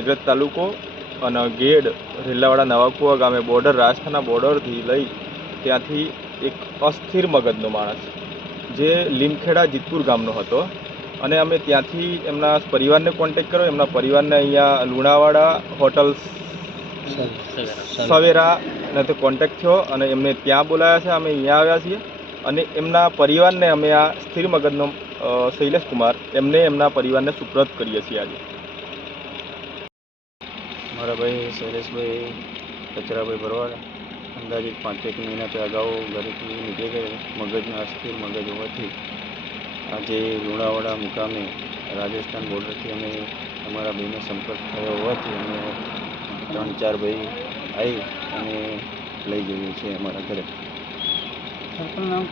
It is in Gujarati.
મેઘરજ તાલુકો અને ગેડ રેલાવાડા નવાકુવા ગામે બોર્ડર રાજસ્થાનના બોર્ડરથી લઈ ત્યાંથી એક અસ્થિર મગજનો માણસ જે લીમખેડા જીતપુર ગામનો હતો અને અમે ત્યાંથી એમના પરિવારને કોન્ટેક્ટ કર્યો. એમના પરિવારને અહીંયા લુણાવાડા હોટલ સવેરાને તે કોન્ટેક્ટ થયો અને એમને ત્યાં બોલાવ્યા છે. અમે અહીંયા આવ્યા છીએ અને એમના પરિવારને અમે આ સ્થિર મગજનો શૈલેષ કુમાર એમને એમના પરિવારને સુપ્રત કરીએ છીએ. આજે મારા ભાઈ શૈલેષભાઈ કચરાભાઈ ભરવાડ અંદાજિત 5-1 મહિના અગાઉ ઘરેથી નીકળી ગયે. મગજના અસ્થિર મગજ હોવાથી આજે લુણાવાડા મુકામે રાજસ્થાન બોર્ડરથી અમે અમારા ભાઈનો સંપર્ક થયો હોવાથી અમે 3-4 ભાઈ આવી અને લઈ જઈએ છીએ અમારા ઘરે. નામ